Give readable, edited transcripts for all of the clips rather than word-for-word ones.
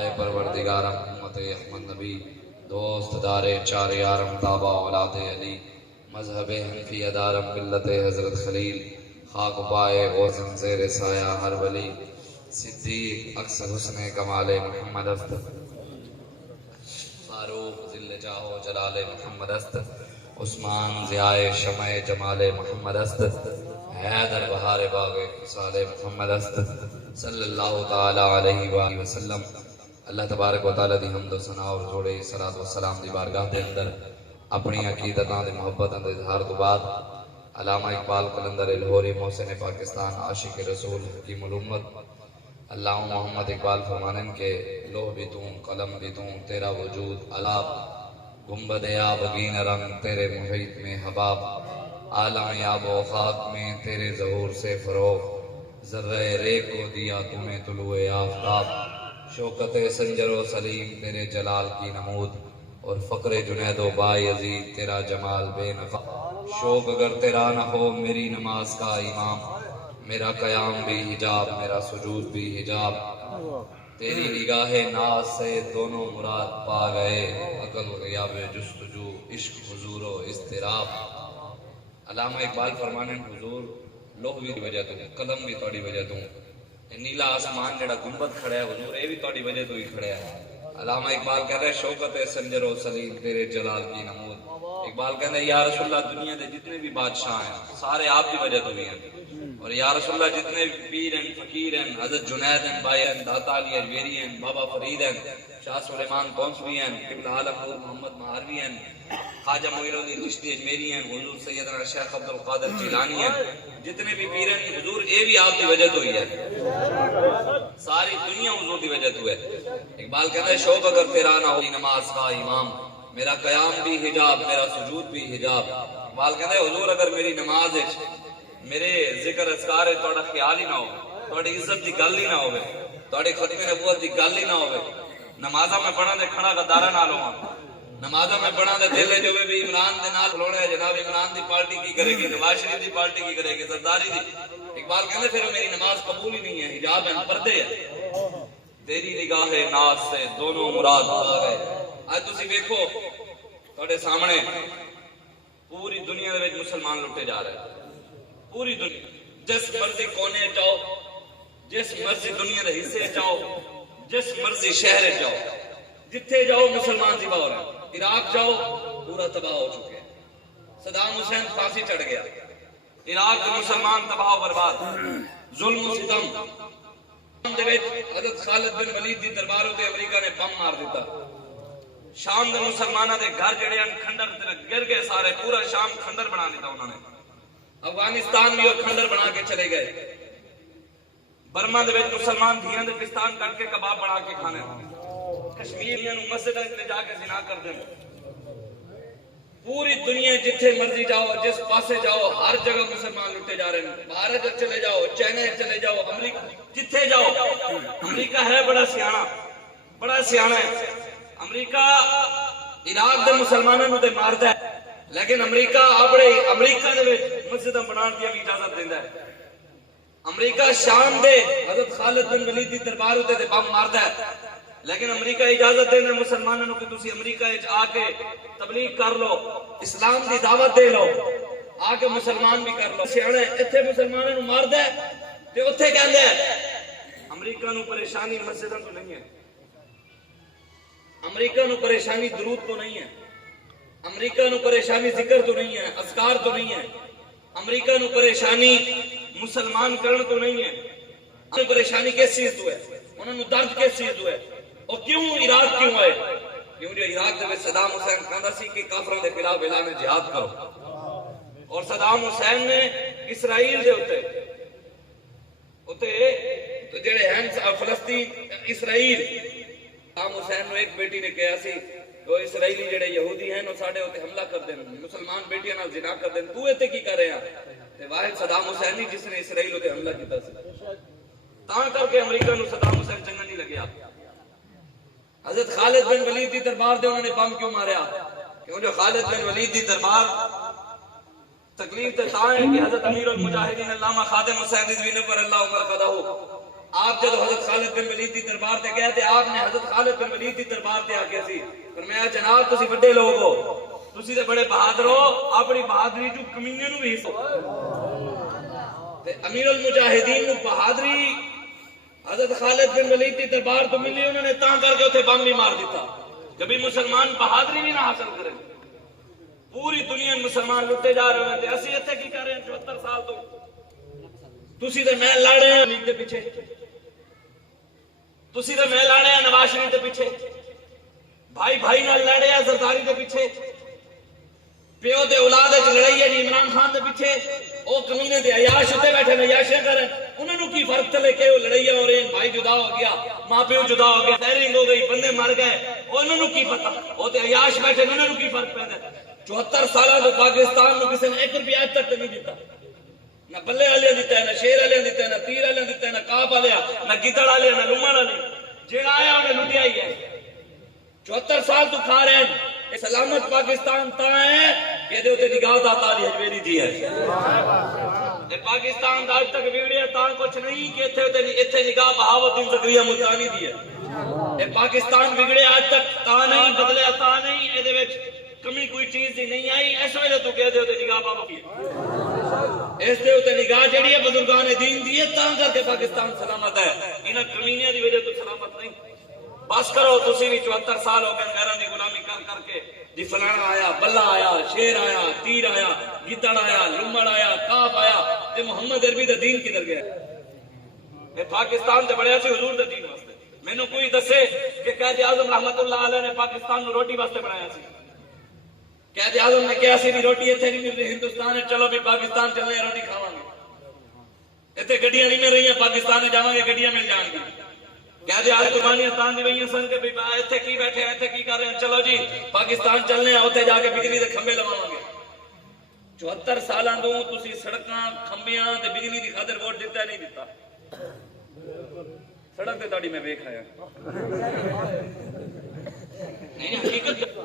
اے پروردگارم امت احمد نبی دوست دار چار یارم تابع اولاد علی مذہب حنفی ادارم ملت حضرت خلیل خاک پائے غوثم زیر سایہ ہر ولی صدیق اکثر حسن کمال محمد است فاروق ذل جاہ و جلال محمد است عثمان ضیاء شمع جمال محمد است حیدر بہار باغ خصال محمد است صلی اللہ تعالی علیہ وآلہ وسلم۔ اللہ تبارک و تعالی دی حمد و ثنا اور جوڑے صلاۃ و سلام دی بارگاہ دے اندر اپنی عقیدتاں دے محبت دے اظہار تو بعد علامہ اقبال قلندر الہوری محسن پاکستان عاشق رسول حکیم الامت علامہ محمد اقبال فرمانن کے لوح بھی توں قلم بھی توں تیرا وجود علاب گنبد آبگین رنگ تیرے محیط میں حباب عالم آب و خاک میں تیرے ظہور سے فروغ ذرہ ریگ کو دیا تو نے طلوع آفتاب شوکت سنجر و سلیم تیرے جلال کی نمود اور فقر جنید و بایزید تیرا جمال بے نفع شوق اگر تیرا نہ ہو میری نماز کا امام میرا قیام بھی حجاب میرا سجود بھی حجاب تیری نگاہ ناز سے دونوں مراد پا گئے عقل غیاب جستجو عشق حضور و اضطراب۔ علامہ اقبال فرمانے حضور لوح بھی وجہ تو قلم بھی توڑی وجہ تو نیلا آسمان جڑا گنبد کھڑا ہے حضور اے بھی توڑی وجہ تو ہی کھڑا ہے۔ علامہ اقبال کہہ رہے شوکت سنجر و سلیم تیرے جلال کی نمود۔ اقبال کہہ رہے یا رسول اللہ دنیا دے جتنے بھی بادشاہ ہیں سارے آپ کی وجہ تو بھی ہیں، اور یا رسول اللہ جتنے بھی پیر ہیں فقیر ہیں حضرت جنید ہیں بائی ہیں داتا علی اجویری ہیں بابا فرید ہیں شاہ سلیمان کونسوی ہیں قبلہ عالم نور محمد مہاروی ہیں خواجہ معین الدین چشتی اجمیری ہیں حضور سیدنا شیخ عبد القادر جیلانی ہیں جتنے بھی پیر ہیں حضور اے بھی آپ کی وجہ تو ہی ہے، ساری دنیا حضور کی وجہ تو ہے۔ اقبال کہتا ہے شوق اگر تیرا نہ ہو نماز کا امام میرا قیام بھی حجاب میرا سجود بھی حجاب۔ اقبال کہتا ہے حضور اگر میری نماز ہے میرے ذکر اذکار ہے تھوڑا خیال ہی نہ ہو تھوڑی عزت دی گل ہی نہ ہوئے تھوڑی ختم نبوت دی گل ہی نہ ہوئے نمازہ میں پڑھا دے کھڑا غدارہ نہ لوں نمازہ میں پڑھا دے دلے جو بھی عمران دے نال کھلوڑے ہے جناب عمران دی پارٹی کی کرے گی نواز شریف دی پارٹی کی کرے گی زرداری دی۔ اقبال کہتے پھر میری نماز قبول ہی نہیں ہے حجاب ہے پردے ہے تیری نگاہ ناز سے دونوں مراد پا گئے۔ آج تسی دیکھو تھوڑے سامنے پوری دنیا دے مسلمان لٹے جا رہے ہیں پوری دنیا جس مرضی کونے جاؤ جس مرضی دنیا دے حصے جاؤ جس مرضی شہر جاؤ جتھے جاؤ مسلمان ذبح ہو رہے ہیں۔ عراق جاؤ پورا تباہ ہو چکے ہیں صدام حسین پھانسی چڑھ گیا عراق کے مسلمان تباہ و برباد ظلم و ستم حضرت خالد بن ولید دی درباروں تے امریکہ نے بم مار دیتا شام دے مسلمانہ دے گھر جڑے ہیں کھنڈر گر گئے سارے پورا شام کھنڈر بنا دیتا انہوں نے افغانستان بھی وہ کھنڈر بنا کے چلے گئے برما دے وچ مسلمان دھیاں دے پستان کر کے کباب بنا کے کھانے کشمیریاں نو مسجداں تے جا کے زنا کر دیں پوری دنیا جتھے مرضی جاؤ جس پاسے جاؤ ہر جگہ مسلمان لٹے جا رہے ہیں بھارت چلے جاؤ چائنا چلے جاؤ امریکہ جتھے جاؤ امریکہ ہے بڑا سیاںا ہے امریکہ عراق دے مسلمانوں نو تے ماردا ہے لیکن امریکہ اپنے امریکہ دے وچ مسجداں بنان دی بھی اجازت دیندا ہے۔ امریکہ شام دے حضرت خالد بن ولید دی دربار تے بم ماردا ہے لیکن امریکہ اجازت دیندا مسلمانوں نو کہ تسی امریکہ وچ آ کے تبلیغ کر لو اسلام دی دعوت دے لو آ کے مسلمان بھی کر لو سیاںے ایتھے مسلمانوں نو ماردا ہے تے اوتھے کہندا ہے امریکہ نو پریشانی مسجداں تو نہیں ہے امریکہ نو پریشانی درود تو نہیں ہے امریکہ نو پریشانی ذکر تو نہیں ہے اذکار تو نہیں ہے امریکہ نو پریشانی مسلمان کرن تو نہیں ہے انہوں پریشانی کس چیز تو ہے انہوں نے درد کس چیز تو ہے اور کیوں عراق کیوں آئے کیوں جو عراق دے صدام حسین کہندا سی کہ کافروں دے خلاف اعلان جہاد کرو اور صدام حسین نے اسرائیل دے اوتے تو جڑے ہیں فلسطین اسرائیل صدام حسین نو ایک بیٹی نے کہا سی وہ اسرائیلی جڑے یہودی ہیں وہ ساڈے اوتے حملہ کر دین مسلمان بیٹیاں نال زنا کر دین تو ایتھے کی کر رہے ہیں تے واحد صدام حسین نہیں جس نے اسرائیل اوتے حملہ کیتا سی تاں کر کے امریکہ نو صدام حسین چنگا نہیں لگیا۔ حضرت خالد بن ولید دی دربار دے انہوں نے بم کیوں ماریا کیوں جو خالد بن ولید دی دربار تکلیف تے تاں ہے کہ حضرت امیر المجاہدین علامہ خادم حسین رضوی نے پر اللہ عمر قدا ہو آپ جب حضرت خالد بن ولید دی دربار تے گئے تھے آپ نے حضرت خالد بن ولید دی دربار تے آ کے سی فرمایا جناب تسی بڑے لوگ ہو تسی تے بڑے بہادر ہو اپنی بہادری جو کمینے نو بھی حصہ تے امیر المجاہدین نو بہادری حضرت خالد بن ولید دی دربار تو ملی انہوں نے تاں کر کے اتنے بم بھی مار دیتا جبھی مسلمان بہادری بھی نہ حاصل کریں پوری دنیا میں مسلمان لٹے جا رہے ہیں اسی اتنے کی کر رہے ہیں 74 سال تو تسی تے میں لڑ رہے ہیں ولید دے پیچھے تسی تے میں لڑ رہے ہیں نواز شریف دے پیچھے بھائی بھائی نال لڑ رہے ہیں زرداری دے پیچھے پیو دے اولاد وچ لڑائی ہے جی عمران خان دے پیچھے او کمینے دے عیاش تے بیٹھے نے عیاشیاں کریں انہاں نو کی فرق چلے کہ وہ لڑائیاں ہو رہی ہیں بھائی جدا ہو گیا ماں پیو جدا ہو گیا فائرنگ ہو گئی بندے مر گئے انہاں نو کی پتہ او تے عیاش بیٹھے انہاں نو کی فرق پیندا 74 سال تو پاکستان نو کسی نے 1 روپیہ اج تک نہیں دیتا نہ بلے والے دیتا ہے نہ شیر والے دیتا ہے نہ تیر والے دیتا ہے نہ کاپ والے نہ گدڑ والے نہ لومڑ والے جیڑا آیا انہیں لٹیا ہی ہے 74 سال تو کھا رہے ہیں سلامت پاکستان تا ہے کہ دے تے نگاہ دا تالی حجویری دی ہے تے پاکستان دا اج تک ویڑیا تا کچھ نہیں کہ ایتھے نگاہ بہاوالدین زکریا ملتانی دی ہے تے پاکستان بگڑے اج تک تا نہیں بدلے تا نہیں اے دے وچ کمی کوئی چیز دی نہیں آئی اس وجہ تو کہہ دے تے نگاہ بابا کی اس دے تے نگاہ جڑی ہے بزرگان دین دی ہے تا کر کے پاکستان سلامت ہے انہاں کمینیاں دی وجہ تو سلامت نہیں بس کرو تسی بھی 74 سال ہو گئے غیراں دی غلامی کر کر کے جی فلانا آیا بلہ آیا شیر آیا تیر آیا گدڑ آیا لمڑ آیا کاف آیا تے محمد عربی دا دین کدھر گیا اے پاکستان تے بڑیا سی حضور دا دین واسطے مینوں کوئی دسے کہ قائد اعظم رحمت اللہ علیہ نے پاکستان نو روٹی واسطے بنایا سی قائد اعظم نے کہا سی بھی روٹی ایتھے نہیں مل رہی ہندوستان ہے چلو بھی پاکستان چلنے روٹی کھاواں گے ایتھے گڈیاں نہیں مل رہی پاکستان جاواں گے گڈیاں مل جان گی قائد اعظم قربانیاں تان دی ویاں سن کہ بھی ایتھے کی بیٹھے ایتھے کی کر رہے ہیں چلو جی پاکستان چلنے ہیں اوتھے جا کے بجلی دے کھمبے لواواں گے 74 سالاں تو تسی سڑکاں کھمبیاں تے بجلی دی خاطر ووٹ دیتا نہیں دیتا سڑک تے تاڑی میں ویکھ آیا نہیں حقیقت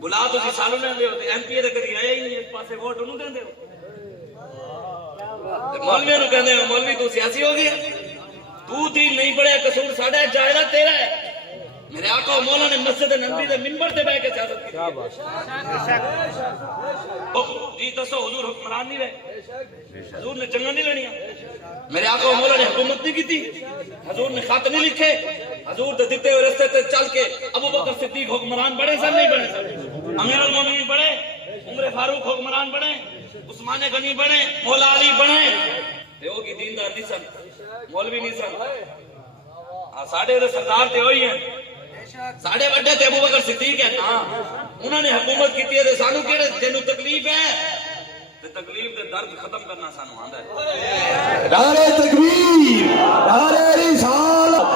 بلا تسی سالوں نے دیو تے ایم پی دے کدی آیا ہی نہیں اس پاسے ووٹ انہوں دیندے ہو تے مولویاں نو کہندے ہو مولوی تو سیاسی ہو گیا تو دین نہیں پڑھیا قصور ساڈا ہے جائزہ تیرا ہے میرے آقا مولا نے مسجد نبوی دے منبر تے بیٹھ کے سیاست کی جی دسو حضور حکمران نہیں رہے حضور نے جنگاں نہیں لڑیاں میرے آقا مولا نے حکومت نہیں کی حضور نے خط نہیں لکھے حضور دے دتے ہوئے رستے تے چل کے ابو بکر صدیق حکمران بڑے سن نہیں بنے سن امیر المومنین بڑے عمر فاروق حکمران بڑے عثمان غنی بڑے مولا علی بڑے دیو کی دیندار نہیں سن مولوی نہیں سن ساڑھے دے سردار تے ہوئی ہیں ساڑھے وڈے تے ابو بکر صدیق ہے نا انہوں نے حکومت کی ہے سانو کیڑے جنوں تکلیف ہے تے تکلیف دے درد ختم کرنا سانو آندا ہے نعرہ تکبیر نعرہ رسالت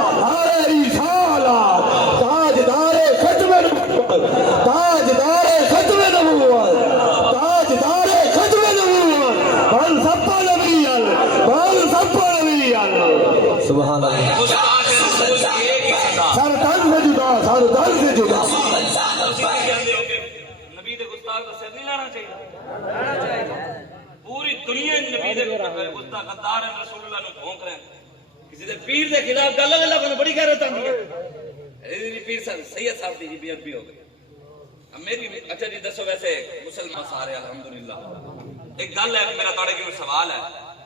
تاجدار ختم نبوت تاجدار ختم نبوت تاجدار ختم نبوت بل سب نبیل بل سب نبیل سبحان اللہ سر تن سے جدا نبی دے گستاخ دا سر نہیں لینا چاہیے پوری دنیا نبی دے گستاخ غدار ہیں رسول اللہ نو بھونک رہے ہیں کسی دے پیر دے خلاف گل اللہ کو بڑی غیرت آندی ہے پیر سید صاحب دی بے ادبی ہو گئی اب میری اچھا جی دسو ویسے مسلمان سارے الحمدللہ ایک گل ہے میرا تاڑے کی سوال ہے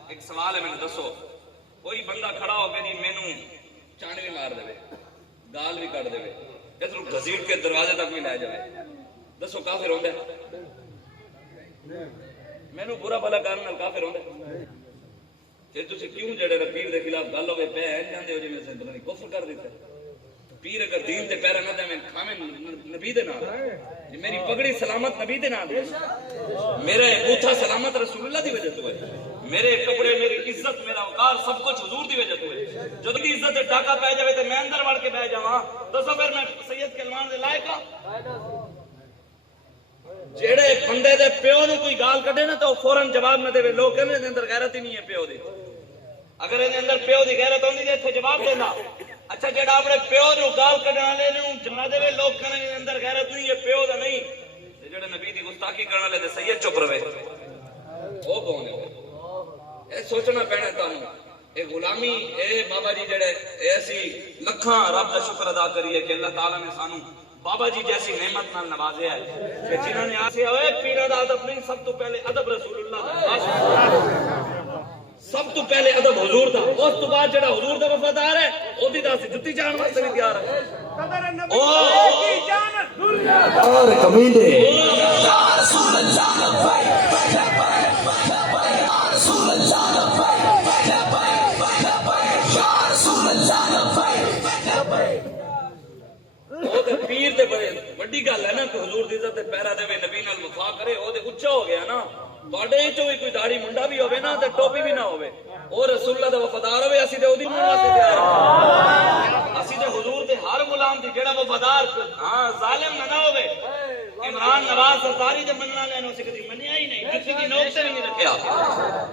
ایک سوال ہے میں دسو کوئی بندہ کھڑا ہو کے جی مینوں چانوی مار دے گال بھی کٹ دے ادھر گھسیٹ کے دروازے تک بھی لے جائے دسو کافر ہوندا مینوں برا بھلا کرن نال کافر ہوندا تے تسی کیوں جڑے پیر دے خلاف گل ہوے پے ہیں جاندے ہو جویں پتہ نہیں کفر کر دیتا پیر اگر دین تے پیرا نہ دے میں کھاویں نبی دے نال جی میری پگڑی سلامت نبی دے نال میرے بوتھا سلامت رسول اللہ دی وجہ تو ہے میرے کپڑے میری عزت میرا وقار سب کچھ حضور دی وجہ تو ہے جدوں دی عزت تے ڈاکا پے جاوے تے میں اندر وڑ کے بیٹھ جاواں دسو پھر میں سید کلمان دے لائق ہاں جیڑے بندے دے پیو نو کوئی گال کڈے نا تو فوراً جواب نہ دے لوگ کہندے نے اندر غیرت ہی نہیں ہے پیو دی اگر اے اندر پیو دی غیرت ہوندی تے ایتھے جواب دیندا اچھا جیڑا اپنے پیو نو گال کڈن والے نو جنا دے لوگ کہندے نے اندر غیرت نہیں ہے پیو دا نہیں تے جیڑے نبی دی گستاخی کرن والے تے سید چپ رہے او کون ہے اے سوچنا پینا تانوں اے غلامی اے بابا جی جڑے ایسی لکھاں رب کا شکر ادا کریے کہ اللہ تعالیٰ نے سانو بابا جی جیسی نعمت نال نوازیا ہے کہ جنہوں نے آسے ہوئے پیرا دا ادب نہیں، سب تو پہلے ادب رسول اللہ دا، سب تو پہلے ادب حضور دا، اس تو بعد جڑا حضور دا وفادار ہے او دی دا سی جتی جان واسطے بھی تیار ہے اور کمینے پیر تے بڑے وڈی گل ہے نا کہ حضور دی عزت تے پیرا دے نبی نال وفا کرے او تے اچا ہو گیا نا تواڈے وچوں بھی کوئی داڑھی منڈا بھی ہوے نا تے ٹوپی بھی نہ ہوے او رسول اللہ دا وفادار ہوے اسی تے اودی منہ واسطے تیار ہاں اسی تے حضور دے ہر غلام دی جڑا وفادار ہاں ظالم نہ ہوے عمران نواز سرداری دے مننا لینو اسی کدی منیا ہی نہیں کسی دی نوک تے نہیں رکھیا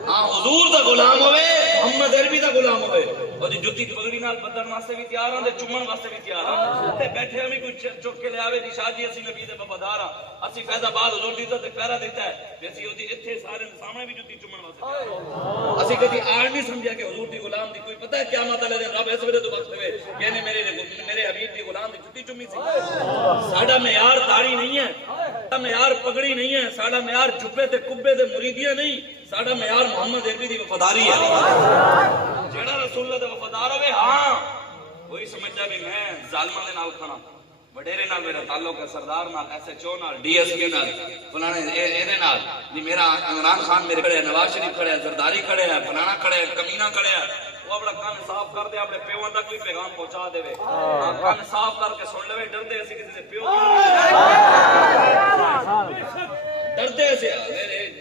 ہاں حضور دا غلام ہوے محمد عربی دا غلام ہوے او دی جُتی پگڑی نال بدن واسطے بھی تیار ہاں تے چومن واسطے بھی تیار ہاں تے بیٹھے ہمیں کوئی چک کے لے آوے دی شادی اسی نبی دے وفادار ہاں اسی فیض آباد حضور دی عزت تے پیرا دیتا ہے تے اسی اودی ایتھے سارے سامنے بھی جُتی چومن واسطے تیار ہاں اسی کدی آڑ نہیں سمجھیا کہ حضور دی غلام دی کوئی پتہ ہے قیامت والے دن رب اس ویلے تو وقت ہوے کہ نے میرے حبیب دی غلام دی جُتی چومی سی ساڈا معیار داڑھی نہیں ہے ساڈا معیار پگڑی نہیں ہے ساڈا معیار جبے تے کبے تے مریدیاں نہیں ساڈا معیار محمد عربی دی وفاداری ہے جڑا رسول اللہ دا وفادار ہوے ہاں وہی سمجھدا بھی میں ظالماں دے نال کھڑا وڈیرے نال میرا تعلق ہے سردار نال ایس ایچ او نال ڈی ایس پی نال فلانے اے دے نال جی میرا عمران خان میرے کھڑے نواز شریف کھڑے زرداری کھڑے ہے فلانا کھڑے کمینہ کھڑے ہے وہ اپنا کان صاف کر دے اپنے پیواں تک بھی پیغام پہنچا دے کان صاف کر کے سن لے ڈردے اسی کسی سے پیو ڈردے سے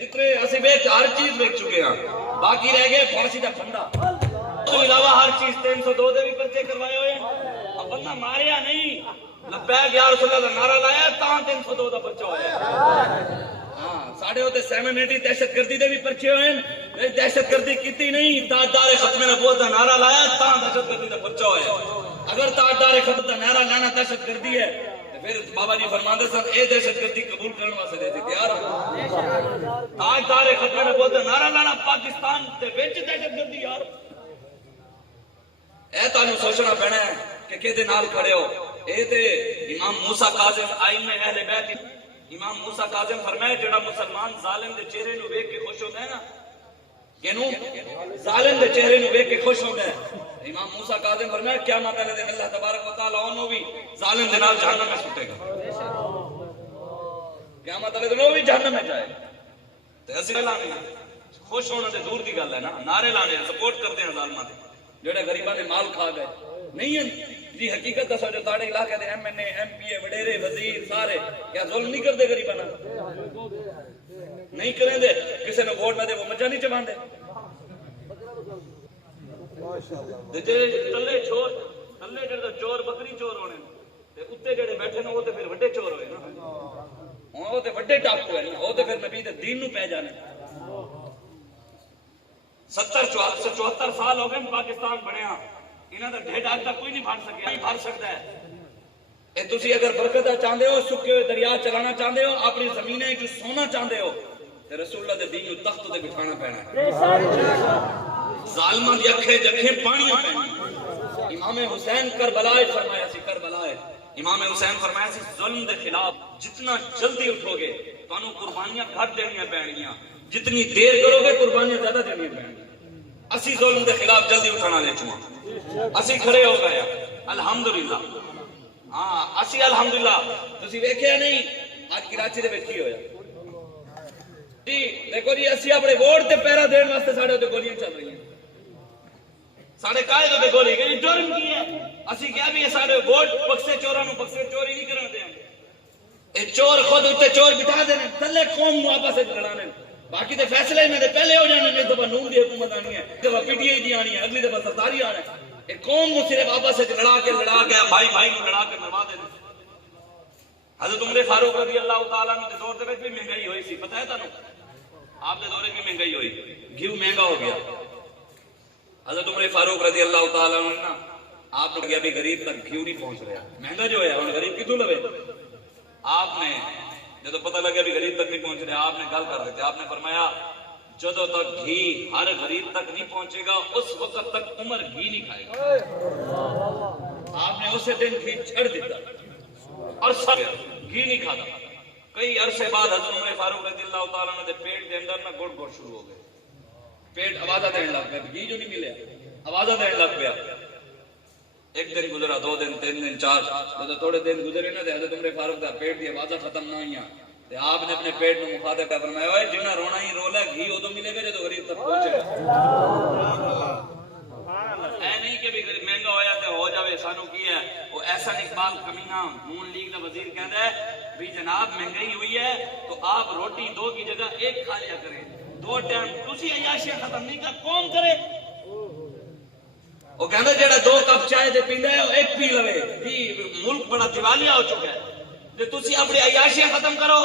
جتنے اسی ویکھ ہر چیز ویکھ چکے ہیں باقی رہ گئے پھانسی دا پھندا تو علاوہ ہر چیز 302 دے بھی پرچے کروائے ہوئے اب بندہ ماریا نہیں لبیک یا رسول اللہ دا نعرہ لایا تاں 302 دا پرچہ ہویا ہاں ساڑھے ہوتے 780 دہشت گردی دے بھی پرچے ہوئے ہیں دہشت گردی کیتی نہیں تاجدار ختم نبوت دا نعرہ لایا تاں دہشت گردی دا پرچہ ہویا اگر تاجدار ختم دا نعرہ لانا دہشت گردی ہے پھر بابا جی فرماندے سن اے دہشت گردی قبول کرنے واسطے دے تیار ہو تاجدار ختم نبوت دا نعرہ لانا پاکستان تے وچ دہشت گردی یار اے تانوں سوچنا پینا ہے کہ کدے نال کھڑے ہو اے تے امام موسیٰ کاظم ائمہ اہل بیت امام موسیٰ کاظم فرمائے جڑا مسلمان ظالم دے چہرے نو ویکھ کے خوش ہوندا ہے نا کینو ظالم دے چہرے نو ویکھ کے خوش ہوندا ہے امام موسیٰ کاظم فرمائے قیامت والے دن اللہ تبارک و تعالی انہوں بھی ظالم دے نال جہنم میں سٹے گا قیامت والے دن وہ بھی جہنم میں جائے تے اسی لانے خوش ہونا تے دور دی گل ہے نا نعرے لانے سپورٹ کرتے ہیں ظالماں دے جڑے غریباں دے مال کھا گئے نہیں ہیں جی حقیقت دسو جو تاڑے علاقے دے M N A M P A وڈیرے وزیر سارے کیا ظلم نہیں کرتے غریباں نال نہیں کریں دے کسے نے ووٹ نہ دے وہ مجھا نہیں چبان دے تلے چور تلے جڑے چور بکری چور ہونے تے اتے جڑے بیٹھے نا وہ تے پھر وڈے چور ہوئے نا وہ تے وڈے ٹاپو ہے نا وہ تے پھر نبی دے دین نو پہ جانے 74 سال ہو گئے پاکستان بنیا انہاں دا ڈھڈ اج تک کوئی نہیں بھر سکیا نہیں بھر سکتا ہے اے تسی اگر برکت چاہندے ہو سکے ہوئے دریا چلانا چاہندے ہو اپنی زمینیں جو سونا چاہندے ہو تے رسول اللہ دے دین نو تخت تے بٹھانا پینا ہے ظالماں دی اکھیں جکھیں پانیاں پینی امام حسین کربلا فرمایا سی کربلا امام حسین فرمایا سی ظلم دے خلاف جتنا جلدی اٹھو گے تانوں قربانیاں گھٹ دینیاں پینگیاں جتنی دیر کرو گے قربانیاں زیادہ دینی پڑیں اسی ظلم کے خلاف جلدی اٹھانا لے چواں اسی کھڑے ہو گئے الحمدللہ ہاں اسی الحمدللہ تسی ویکھیا نہیں اج کراچی دے وچ کی ہویا جی دیکھو جی اسی اپنے ووٹ تے پیرا دین واسطے ساڈے تے گولیاں چل رہی ہیں ساڈے قائد تے گولی گئی جرم کی ہے اسی کیا بھی ساڈے ووٹ بخشے چوراں نو بخشے چوری نہیں کرن دیں اے چور خود تے چور بٹھا دینے تلے قوم نو آپس وچ لڑانے باقی تے فیصلے انہاں دے پہلے ہو جانے نے دفعہ نور دی حکومت آنی ہے دفعہ پی ٹی آئی دی آنی ہے اگلی دفعہ سرداری آنا ہے اے قوم نو صرف آپس وچ لڑا کے بھائی بھائی نو لڑا کے مروا دینے حضرت عمر فاروق رضی اللہ تعالیٰ عنہ دے دور دے وچ بھی مہنگائی ہوئی سی پتہ ہے تانوں آپ دے دور وچ بھی مہنگائی ہوئی گھیو مہنگا ہو گیا حضرت عمر فاروق رضی اللہ تعالیٰ عنہ نا آپ نے کہا بھی غریب تک گھیو نہیں پہنچ رہا مہنگا جو ہے ہن غریب کتوں لوے آپ نے جب پتہ لگا بھی غریب تک نہیں پہنچ رہے آپ نے گل کر دیتے آپ نے فرمایا جدوں تک گھی ہر غریب تک نہیں پہنچے گا اس وقت تک عمر گھی نہیں کھائے گا. آپ نے اسے دن گھی چھڑ دیتا اور سب گھی نہیں کھاتا. کئی عرصے بعد حضرت عمر فاروق رضی اللہ تعالیٰ عنہ دے پیٹ دے اندر نہ گڑ گڑ شروع ہو گئے. پیٹ آوازہ دین لگ پیا, گھی جو نہیں ملیا آوازہ دین لگ پیا. ایک دن گزرا, 2 دن, 3 دن, 4, جب تھوڑے دن گزرے نا تے حضرت عمر فاروق دا پیٹ دی آوازہ ختم نہ ہوئیاں تے آپ نے اپنے پیٹ نو مخاطب کر فرمایا اوئے جنہ رونا ہی رولا گھی ادو ملے گا جدو غریب تک پہنچے گا. اے نہیں کہ بھی مہنگا ہویا تے ہو جاوے سانو کی ہے. وہ احسن اقبال کمینہ نون لیگ دا وزیر کہندا ہے بھی جناب مہنگائی ہوئی ہے تو آپ روٹی 2 کی جگہ 1 کھا لیا کریں, 2 ٹائم تسی عیاشیاں ختم نہیں کر کون کرے. وہ کہندا جڑا 2 کپ چائے دے پیندا ہے 1 پی لوے. جی ملک بڑا دیوالیہ ہو چکا ہے. تے تسی اپنی عیاشیاں ختم کرو,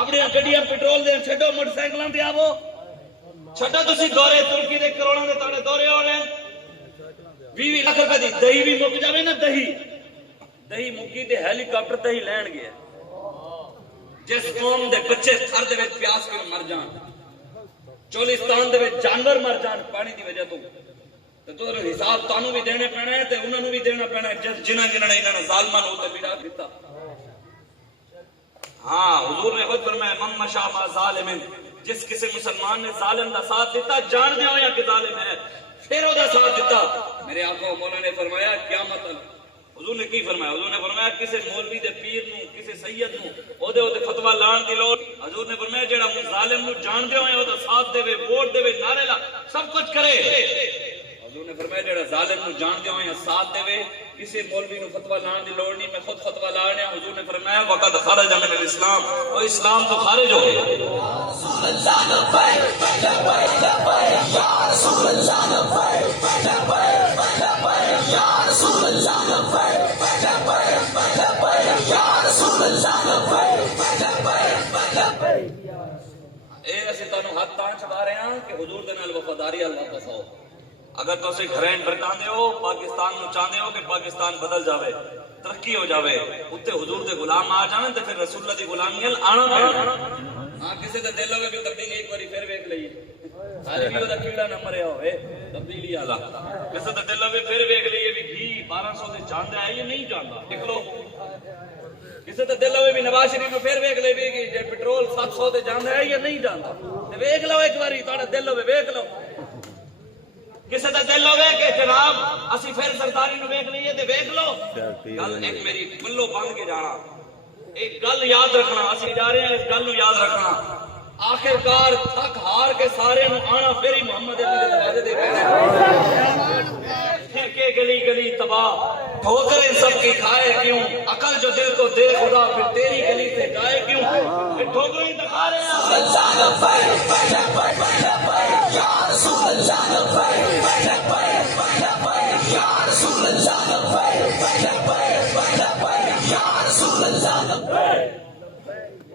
اپنی گڈیاں پٹرول دے چھڈو, موٹر سائیکلاں تے آو چھڈو. تسی دورے ترکی دے کروڑاں دے تاڑے دورے ہو رہے ہیں. 20 لاکھ روپے دی دہی بھی مک جاوے نا, دہی مکی تے ہیلی کاپٹر تے ہی لین گیا. جس قوم دے بچے تھر دے وچ پیاس کے مر جان, چولستان دے وچ جانور مر جان پانی دی وجہ تو حساب تانوں بھی دینے پینا ہے تے انہاں نوں بھی دینا پینا ہے جنہاں نے انہاں نے ظالماں نوں تے بڑا دتا. ہاں حضور نے خود فرمایا من مشى مع ظالم, جس کسی مسلمان نے ظالم دا ساتھ دیتا جان دے ہویا کہ ظالم ہے پھر او دا ساتھ دیتا. میرے آقا مولا نے فرمایا قیامت, حضور نے کی فرمایا, حضور نے فرمایا کسی مولوی دے پیر نوں کسی سید نوں او دے فتوی لان دی لوڑ. حضور نے فرمایا جڑا ظالم نوں جان دے ہویا او دا ساتھ دے ووٹ دے نعرے لا سب کچھ کرے. حضور نے فرمایا جڑا ظالم نو جان دے ہوئے ساتھ دے وے کسی مولوی نو فتوی لان دی لوڑ نہیں, میں خود فتوی لا رہا. حضور نے فرمایا وقد خرج من الاسلام, اور اسلام تو خارج ہو گیا. اے اسی تانوں ہاتھ تاں چکا رہے ہیں کہ حضور دے نال وفاداری اللہ دساؤ. اگر تسی گھرین برکاندے ہو, پاکستان نو چاہندے ہو کہ پاکستان بدل جاوے, ترقی ہو جاوے, اتنے حضور دے غلام آ جاویں تے پھر رسول اللہ دی غلامی آنا پینا. ہاں کسی دے دل ہوے بھی تبدیلی ایک باری پھر ویکھ لئیے, حالے بھی دا کیڑا نہ مریا ہوئے تبدیلی والا. کسی دے دل ہوے پھر ویکھ لئیے بھی گھی 1200 تے جاندا ہے یا نہیں جاندا دیکھ لو. کسی تے دل ہوے بھی نواز شریف نو پھر ویکھ لے بھی کہ پیٹرول 700 تے جاندا ہے یا نہیں جاندا, تے ویکھ لو ایک باری, تہاڈا دل ہوے ویکھ لو. کسی کا دل ہوگا کہ جناب اسی پھر سرداری نو ویکھ لئیے تے ویکھ لو. گل ایک میری پلو باندھ کے جانا, ایک گل یاد رکھنا, اسی جا رہے ہیں اس گل نو یاد رکھنا. آخرکار تھک ہار کے سارے نو آنا پھر ہی محمد دے دروازے تے بیٹھے. پھر کے گلی گلی تباہ ٹھوکریں سب کی کھائے کیوں, عقل جو دل کو دے خدا پھر تیری گلی سے جائے کیوں. پھر ٹھوکریں دکھا رہے ہیں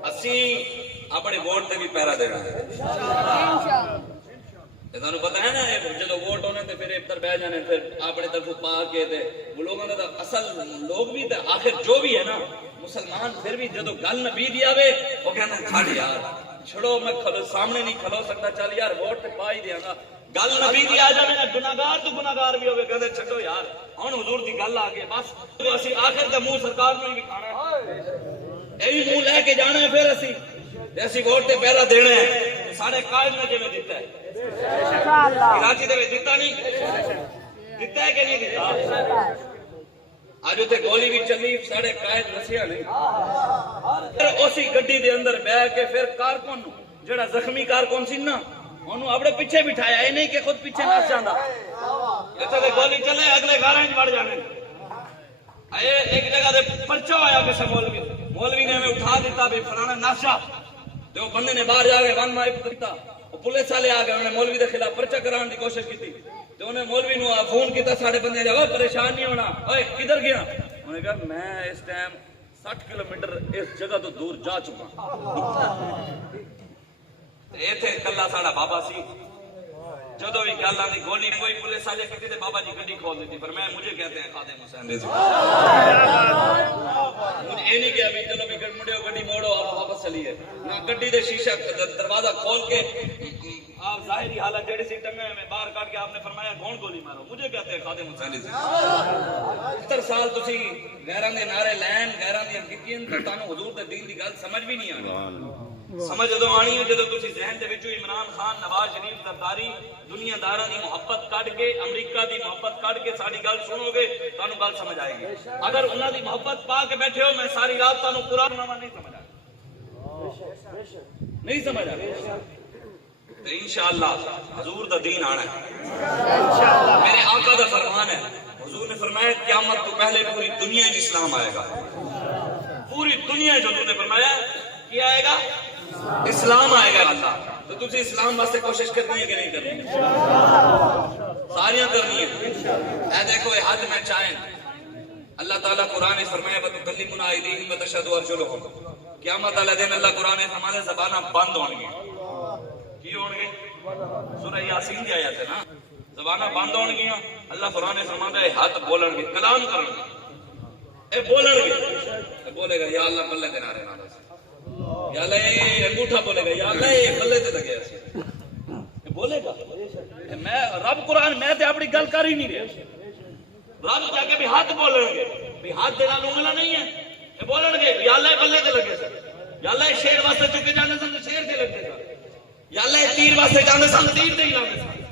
اسی اپنے ووٹ تے بھی پیرا دینا ہے. تمہیں پتا ہے نا جدو ووٹ ہونے تے پھر ادھر بہ جانے, پھر اپنے طرف پا کے تے وہ لوگوں نے اصل لوگ بھی تے آخر جو بھی ہے نا مسلمان پھر بھی جدو گل نبی دی آوے وہ کہنا چھڑ یار چھڑو میں سامنے نہیں کھلو سکتا, چل یار ووٹ تے پا ہی دیا گا. گل نبی دی آ جائے نا گناہگار تو گناہگار بھی ہوئے کہتے چھڑو یار ہن حضور دی گل آ گئی بس اسی آخر تے منہ سرکار نوں ہی کھانا ہے, یہی منہ لے کے جانا ہے. پھر اسی ووٹ تے پہلا دینا ہے. ساڈے قائد نے جویں دیتا ہے کراچی دے وچ دیتا نہیں دیتا ہے کہ نہیں دیتا. اج تے گولی بھی چلی ساڈے قائد نسیا نہیں. پھر اسی گڈی دے اندر بیٹھ کے پھر کارکن جڑا زخمی کارکن سی نا انہوں اپنے پیچھے بٹھایا, یہ نہیں کہ خود پیچھے نس جانا. اتنے تے گولی چلے اگلے گھر بڑھ جانے. ایک جگہ دے پرچہ آیا کسی مولوی نے ہمیں اٹھا دیتا بھی فلانا ناشا, تو بندے نے باہر جا کے ون مائپ کرتا, پولیس والے آ گئے, انہوں نے مولوی کے خلاف پرچہ کران کی کوشش کی. تو انہیں مولوی نو فون کیتا ساڈے بندے جا پریشان نہیں ہونا, اوے کدھر گیا. انہوں نے کہا میں اس ٹائم 60 کلومیٹر اس جگہ تو دور جا چکا. ایتھے کلا ساڈا بابا سی, جدو بھی گل آتی گولی کوئی پولیس والے کی تے بابا جی گڈی کھول دیتی. پر میں مجھے کہتے ہیں خادم حسین رضی مجھے یہ نہیں کہا بھی چلو بھی مڑیو گڈی موڑو آپ واپس چلیے, نہ گڈی دے شیشہ دروازہ کھول کے جڑی سی ٹنگا میں باہر کاٹ کے آپ نے فرمایا کون گولی مارو، مجھے کہتے ہیں خادم حسین سی 70 سال تسی غیراں دے نعرے لین غیراں دی کیتیاں تے تانوں حضور دے دین دی گل سمجھ بھی نہیں آنی۔ سمجھ جدوں آنی ہے جدوں تسی ذہن دے وچوں عمران خان، نواز شریف، زرداری، دنیا داراں دی محبت کڈ کے، امریکہ دی محبت کڈ کے ساڈی گل سنو گے تانوں گل سمجھ آئے گی۔ اگر انہاں دی محبت پا کے بیٹھے ہو میں ساری رات تانوں قرآن سناواں نہیں سمجھ آئے نہیں سمجھ آئے تو انشاءاللہ حضور دا دین آنا ہے، میرے آقا دا فرمان ہے۔ حضور نے فرمایا قیامت تو پہلے پوری دنیا میں اسلام آئے گا، پوری دنیا جو حضور نے فرمایا کیا آئے گا، اسلام آئے گا۔ اللہ تو تجھے اسلام واسطے کوشش کرنی ہے کہ نہیں کرنی؟ ساریاں کرنی ہے۔ اے دیکھو اے حد میں چاہیں اللہ تعالیٰ قرآن نے فرمایا وَتُكَلِّمُنَا أَيْدِيهِمْ وَتَشْهَدُ أَرْجُلُهُمْ، قیامت والے دن اللہ قرآن نے ہمارے زباناں بند ہوں گی۔ کی ہوں گے؟ سورہ یاسین دی آیت ہے نا، زباناں بند ہون گیاں۔ اللہ قرآن نے فرمایا ہے ہاتھ بولن گے، کلام کرن گے، اے بولن گے، اے بولے گا یا اللہ بلے دے نعرے نال، یا اللہ اے انگوٹھا بولے گا یا اللہ اے بلے تے لگیا سی، اے بولے گا۔ میں رب قرآن میں تے اپنی گل کر ہی نہیں رہا، رب جا کے بھی ہاتھ بولن گے، بھی ہاتھ دے نال انگلا نہیں ہے، اے بولن گے یا اللہ بلے تے لگے سن، یا اللہ شیر واسطے چکے جاندے سن شیر تے لگے سن، یا اللہ تیر واسطے جاندے سن تیر تے ہی لاندے سن،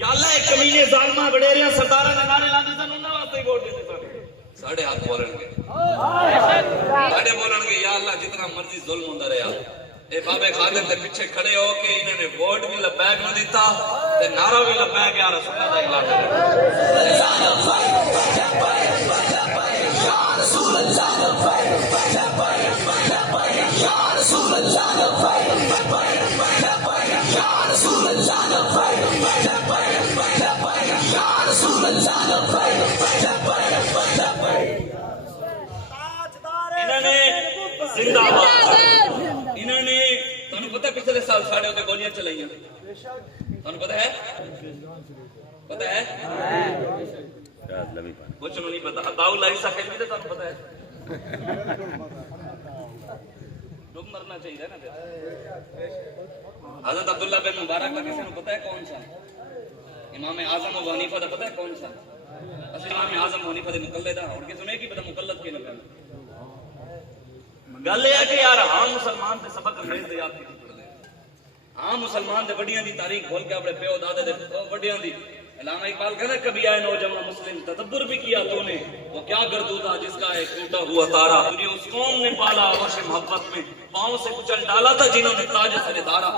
یا اللہ کمینے ظالماں وڈیریاں سرداراں دے نعرے لاندے سن انہاں واسطے ووٹ دیندے سن۔ ساڈے ہاتھ بولن گے، ساڈے بولن گے یا اللہ جتنا مرضی ظلم ہوندا رہیا، اے بابے خادم دے پیچھے کھڑے ہو کے انہوں نے ووٹ بھی لبیک نہ دیتا تے نعرہ بھی لبیک یا رسول اللہ دا اعلان زندہ باد۔ انہوں نے تمہیں پتہ پچھلے سال ساڑھے ہوتے گولیاں چلائیں، تمہیں پتہ ہے؟ پتہ ہے؟ کچھ نہیں پتہ۔ عطاء اللہ عیسیٰ کہتے ہیں تمہیں پتہ ہے؟ ڈوب مرنا چاہیے نا پھر۔ حضرت عبداللہ بن مبارک کا کسی نے پتہ ہے کون سا؟ امام اعظم ابو حنیفہ دا پتہ ہے کون سا؟ اصل امام اعظم ابو حنیفہ دے مقلد ہیں، اور کسی نے کی پتہ مقلد کی نہ گل یہ ہے کہ یار عام مسلمان دے سبق انگریز دے یاد نہیں پڑھتے، عام مسلمان دے وڈیاں دی تاریخ کھول کے اپنے پیو دادے دے وڈیاں دی۔ علامہ اقبال کہنا کبھی آئے نوجوان مسلم تدبر بھی کیا تو نے، وہ کیا گردو تھا جس کا ایک ٹوٹا ہوا تارا، تجھے اس قوم نے پالا ہوش محبت میں، پاؤں سے کچل ڈالا تھا جنہوں نے تاج سر دارا،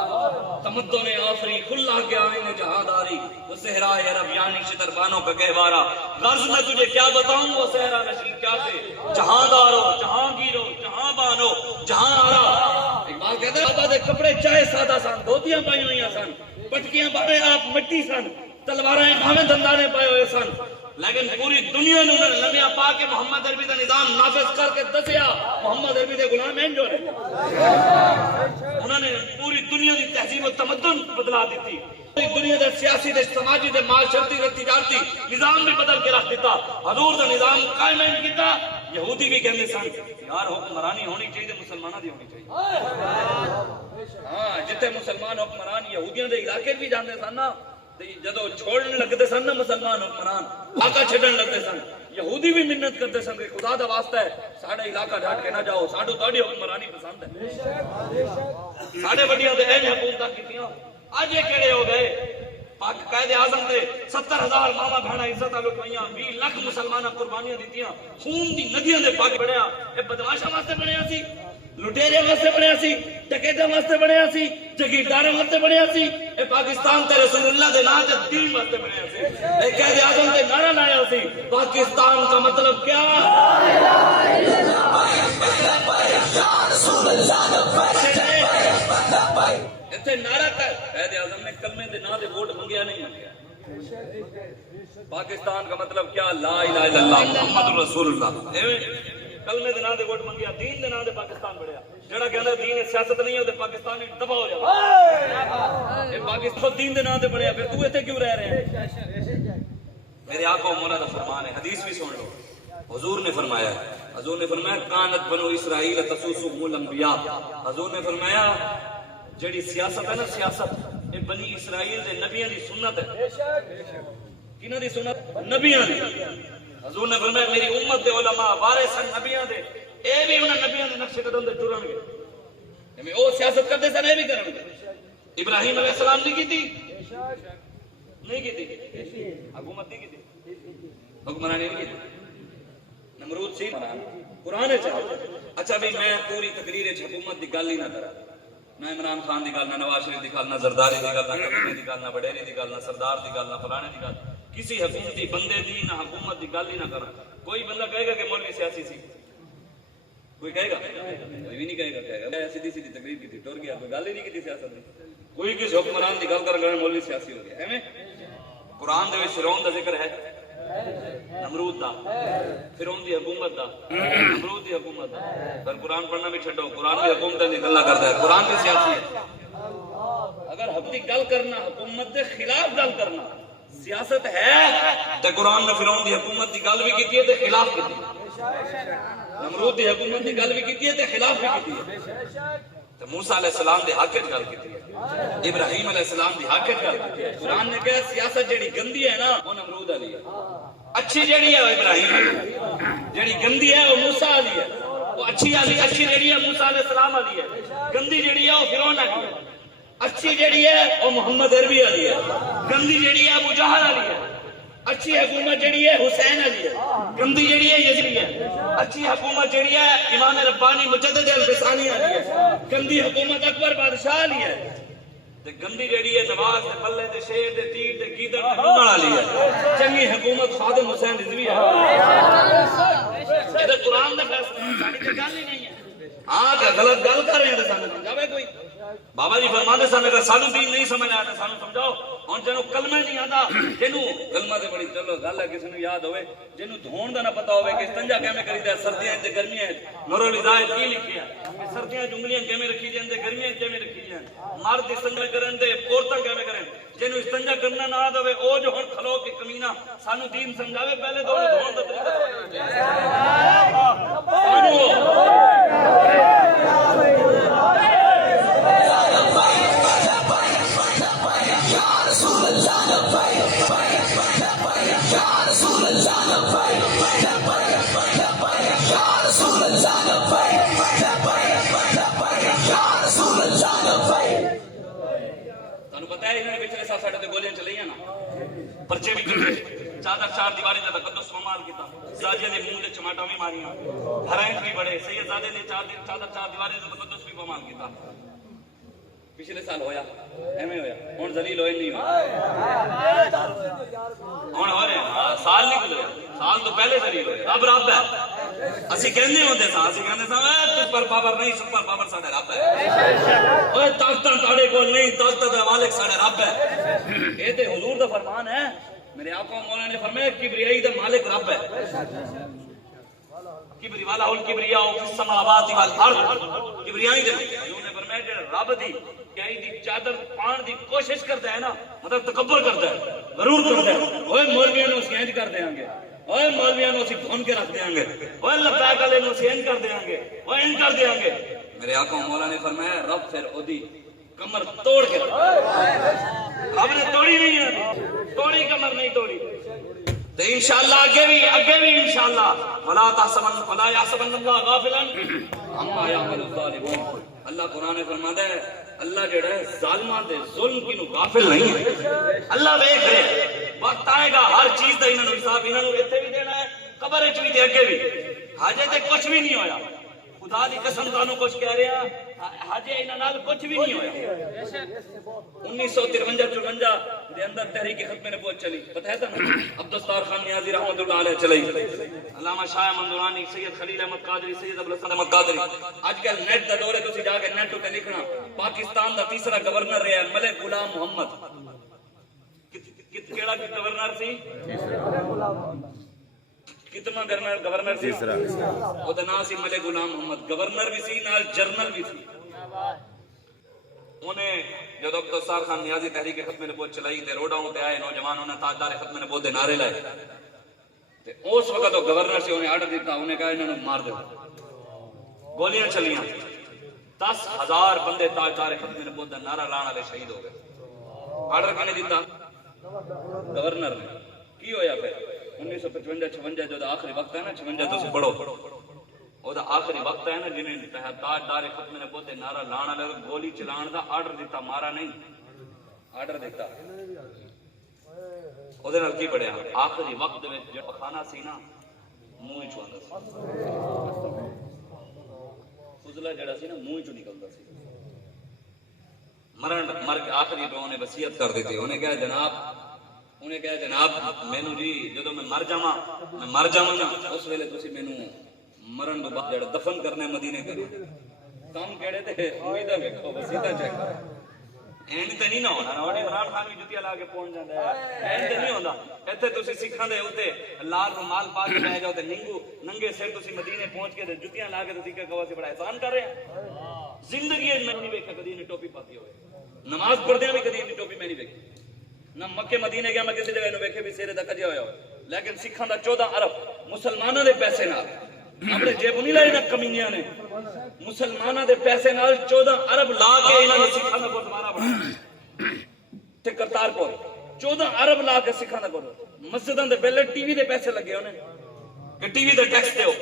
تمدن آفری کھلا گیا آئین جہاں داری، وہ صحرا عرب یعنی شتربانوں کا گہوارہ، غرض میں تجھے کیا بتاؤں وہ صحرا نشین کیا تھے، جہاں دارو جہاں گیرو جہاں بانو جہاں آرا۔ اقبال کہتے ہیں بابا دے کپڑے چاہے سادہ سن، دھوتیاں پائی ہوئی سن، پٹکیاں بارے آپ مٹی سن، تلواریں بھاویں دندانے پائے ہوئے سن، لیکن پوری دنیا نے انہوں نے لمحہ پا کے محمد عربی کا نظام نافذ کر کے دسیا محمد عربی دے غلام ہیں جو انہوں نے پوری دنیا کی تہذیب و تمدن بدلا دیتی، پوری دنیا دے سیاسی دے سماجی دے معاشرتی دے تجارتی نظام بھی بدل کے رکھ دیتا، حضور دا نظام قائم کیتا۔ یہودی بھی کہندے سن یار حکمرانی ہونی چاہیے مسلمانوں دی ہونی چاہیے، ہاں جتنے مسلمان حکمران یہودیاں دے علاقے بھی جاندے سن نا، جدو چھوڑن لگتے سن نا مسلمان حکمران علاقہ چھڈن لگتے سن، یہودی بھی منت کرتے سن کہ خدا دا واسطہ ہے ساڑھے علاقہ ڈھٹ کے نہ جاؤ، ساڑھو تاڑی حکمرانی پسند ہے، ساڑھے وڈیاں دے این حکومتاں کیتیاں، آج یہ کہڑے ہو گئے؟ پاک قائد اعظم دے 70,000 ماما بہنا عزت لٹوائیاں، 20 لاکھ مسلمان قربانیاں دیتیاں، خون دی ندیاں دے پاک بڑھیا، اے بدماشاں واسطے بڑھیا سی، لٹیرے واسطے بڑھیا سی، ٹکیٹاں واسطے بڑھیا سی، جگیرداراں واسطے بڑھیا سی، اے پاکستان تے رسول اللہ دے نام تے دین واسطے بڑھیا سی، اے قائد اعظم تے نعرہ لایا سی پاکستان کا مطلب کیا؟ اتنے نعرہ کر قائد اعظم نے کلمے دے نام دے ووٹ منگیا نہیں منگیا، پاکستان کا مطلب کیا؟ لا الہ الا اللہ محمد رسول اللہ، کلمے دے نام دے ووٹ منگیا، دین دے نام دے پاکستان بڑھیا، جڑا کہندا دین سیاست نہیں ہے تے پاکستان تباہ ہو جائے، اے پاکستان دین دے نام تے بڑھیا، پھر تو ایتھے کیوں رہ رہے ہیں؟ میرے آقا مولا دا فرمان ہے، حدیث بھی سن لو، حضور نے فرمایا، حضور نے فرمایا کانت بنو اسرائیل تسوسهم الانبیاء، حضور نے فرمایا جڑی سیاست ہے نا، سیاست یہ بنی اسرائیل دے نبیوں دی سنت ہے. کنہاں دی سنت؟ نبیوں دی. حضور نے فرمایا میری امت دے علماء وارث ہیں نبیوں دے. اے بھی انہاں نبیوں دے نقش قدم تے ٹرن گے. میں او سیاست کرتے سن اے بھی کرن گے. ابراہیم علیہ السلام نے کی تھی نہیں کی تھی حکومت نہیں کی تھی حکمرانی نہیں کی تھی. نمرود سی قرآن چاہے. اچھا بھی میں پوری تقریر حکومت دی گل ہی نہ کرا. نہ عمران خان دی گل نہ نواز شریف دی گل نہ زرداری دی گل نہ کبینے دی گل نہ وڈیری دی گل نہ سردار دی گل نہ فلانے دی گل. کسی حکومتی بندے دی نہ حکومت دی گل ہی نہ کرا. کوئی بندہ کہے گا کہ مولوی سیاسی سی؟ کوئی کہے گا؟ کوئی بھی نہیں کہے گا. کہے گا سیدھی سیدھی تقریر کی تھی ٹر گیا. کوئی گل ہی نہیں کی تھی سیاست دی. کوئی کسی حکمران دی گل کر گئے مولوی سیاسی ہو گیا. ایویں قرآن دے وچ فرعون دا ذکر ہے نمرود دا فرعون دی حکومت دا نمرود دی حکومت دا. پر قرآن پڑھنا بھی چھڈو. قرآن دی حکومت دی گلاں کردا ہے. قرآن بھی سیاسی ہے. اگر حق دی گل کرنا حکومت دے خلاف گل کرنا سیاست ہے تے قرآن نے فرعون دی حکومت دی گل بھی کیتی ہے تے خلاف کیتی ہے. نمرود دی حکومت دی گل بھی کیتی ہے تے خلاف بھی کیتی ہے. تے موسیٰ علیہ السلام دی حق وچ گل کیتی ہے. ابراہیم علیہ السلام دی حق وچ گل کیتی ہے. قرآن نے کہا سیاست جیڑی گندی ہے نا وہ نمرود والی ہے. اچھی جیڑی ہے وہ ابراہیم والی ہے. جیڑی گندی ہے وہ موسیٰ والی ہے. وہ اچھی والی اچھی جیڑی ہے موسیٰ علیہ السلام والی ہے. گندی جیڑی ہے وہ فرعون والی ہے. اچھی جیڑی ہے وہ محمد عربی والی ہے. گندی جیڑی ہے ابو جہل والی ہے. اچھی حکومت جیڑی ہے حسین علی ہے. گندی جیڑی ہے یزید ہے. اچھی حکومت جیڑی ہے امام ربانی مجدد الفسانی علی ہے. گندی حکومت اکبر بادشاہ علی ہے. تے گندی جیڑی ہے نواز دے پلے تے شیر تے تیر تے گیدڑ تے بمن والی ہے. چنگی حکومت خادم حسین رضوی ہے. یہ قرآن دا فیصلہ ہے. ساڈی تے گل ہی نہیں ہے. ہاں تے غلط گل کر رہے ہیں تے سانوں سمجھاوے کوئی. بابا جی فرماندے سن اگر سانوں دین نہیں سمجھ آیا تے سانوں سمجھاؤ. ہن جنوں کلمہ نہیں آندا جنوں کلمہ تے بڑی چلو گل ہے کسی نوں یاد ہوئے. جنوں دھون دا نہ پتہ ہوئے کہ استنجا کیویں کریدا ہے سردیاں تے گرمیاں نور الہدایت کی لکھیا کہ سردیاں جنگلیاں کیویں رکھی جاندے گرمیاں کیویں رکھی جاندے. مرد استنجا کرن تے عورتاں کیویں کرن. جنوں استنجا کرنا نہ آندا ہوئے او جو ہن کھلو کے کمینہ سانوں دین سمجھاوے پہلے تو دھون دا طریقہ گولیاں چلائیاں نا پرچے بھی کیتے چادر چار دیواری دا تقدس کمال کیتا. زاجے نے منہ تے چماٹا بھی ماریاں. حرائم بھی بڑے. سید زادے نے چادر چار دیواری دا تقدس بھی کمال کیتا. پچھلے سال ہویا ایویں ہویا. ہن ذلیل ہوئے نہیں ہوئے. ہن ہو رہے سال نہیں گزرے. سال تو پہلے ذلیل ہوئے. رب رب ہے. اسی کہندے ہوندے ساں اسی کہندے ساں اے تجھ پر پاور نہیں سپر پاور ساڈا رب ہے. اوے طاقتاں تاڑے کول نہیں طاقت دا مالک ساڈا رب ہے. اے تے حضور دا فرمان ہے. میرے آقا مولا نے فرمایا کبریائی دا مالک رب ہے. کبری والا الکبریاء فی السماوات والارض. کبریائی دے حضور نے فرمایا کہ رب دی کہیں دی چادر پان دی کوشش کرتا ہے نا مطلب تکبر کرتا ہے غرور کرتا ہے. اوے مولویاں نو اسی انج کر دیاں گے. اوے مولویاں نو اسی بھون کے رکھ دیاں گے. اوے لبیک والے نو اسی انج کر دیاں گے. اوے انج کر دیاں گے. میرے آقا مولا نے فرمایا رب پھر اودی کمر توڑ کے رب نے توڑی نہیں ہے. توڑی کمر نہیں توڑی. تو انشاءاللہ آگے بھی انشاءاللہ ولا تحسبن ولا يحسبن الله غافلا عما يعمل الظالمون. اللہ قرآن نے فرماتا ہے اللہ جڑا ہے ظالماں دے ظلم کی نو غافل نہیں ہے. اللہ دیکھ رہے ہیں. وقت آئے گا ہر چیز دا انہاں نو حساب. انہاں نو ایتھے بھی دینا ہے قبر وچ بھی تے اگے بھی. حاجے تے کچھ بھی نہیں ہویا. خدا دی قسم تانوں کچھ کہہ رہا حاجے انہاں نال کچھ بھی نہیں ہویا. 1953-54 دے اندر تحریک ختم نبوت چلی. پتہ ہے نا عبدالستار خان نیازی رحمۃ اللہ علیہ چلی. علامہ شاہ مندورانی سید خلیل احمد قادری سید ابوالحسن احمد قادری. اج کل نیٹ دا دور ہے. تسی جا کے نیٹ تے لکھنا پاکستان دا تیسرا گورنر رہا ملک غلام محمد. کیڑا گورنر سی؟ کتنا گورنر سی؟ او دا نام سی ملک غلام محمد. گورنر بھی سی نال جرنل بھی سی. انہیں جب عبدالستار خان نیازی تحریک ختم نبوت چلائی تے روڈاں تے آئے نوجوان انہیں تاجدار ختم نبوت دے نعرے لائے. تے اس وقت وہ گورنر سے انہیں آرڈر دیتا. انہیں کہا انہوں نے مار دو. گولیاں چلیاں. 10,000 بندے تاجدار ختم نبوت دا نعرہ لانے والے شہید ہو گئے. آرڈر کنے دیتا گورنر نے کی ہویا پھر 1955-56 جو آخری وقت ہے نا 56 تو سے پڑھو وہ دا آخری وقت ہے نا جنہیں تاجدار ختم نے بوتے نعرہ لانا لگا گولی چلان دا آرڈر دیتا مارا نہیں آرڈر دیتا وہ دے نال کی پڑھیا آخری وقت میں جو پخانا سی نا منہ ہی چھواندا سی فضلہ جڑا سی نا منہ ہی چو نکلدا سی مر کے آخری پہ انہیں وصیت کر دی تھی انہیں کہا جناب مینوں جی جدوں میں مر جاواں نا اس ویلے تسی مینوں مرن تو بعد جڑا دفن کرنے مدینے کرو کام کیڑے تے امیداں ویکھو وصیتاں چیک اینڈ تے نہیں نہ ہونا نا عمران خان بھی جتیاں لا کے پہنچ جاندا ہے اینڈ تے نہیں ہوندا ایتھے تسی سکھاں دے اوتے لال رومال پا کے بیٹھ جاؤ تے ننگے سر تسی مدینے پہنچ کے تے جتیاں لا کے تسی کہو سی بڑا احسان کر رہے ہیں زندگی میں نہیں ویکھا کدی نے ٹوپی پاتی ہوئے نماز پڑھدیاں بھی کدی ٹوپی میں نہیں ویکھی نہ مکے مدینے گیا میں کسی جگہ نو ویکھے بھی سیرے دا کجیا ہویا لیکن سکھاں دا 14 ارب مسلماناں دے پیسے نال اپنے جیب نہیں لائے نا کمینیاں نے مسلماناں دے پیسے نال 14 ارب لا کے انہاں نے سکھاں دا گردوارا بنایا تے کرتارپور 14 ارب لا کے سکھاں دا گردوارا مسجداں دے بل ٹی وی دے پیسے لگے ہونے کہ ٹی وی دے ٹیکس دیو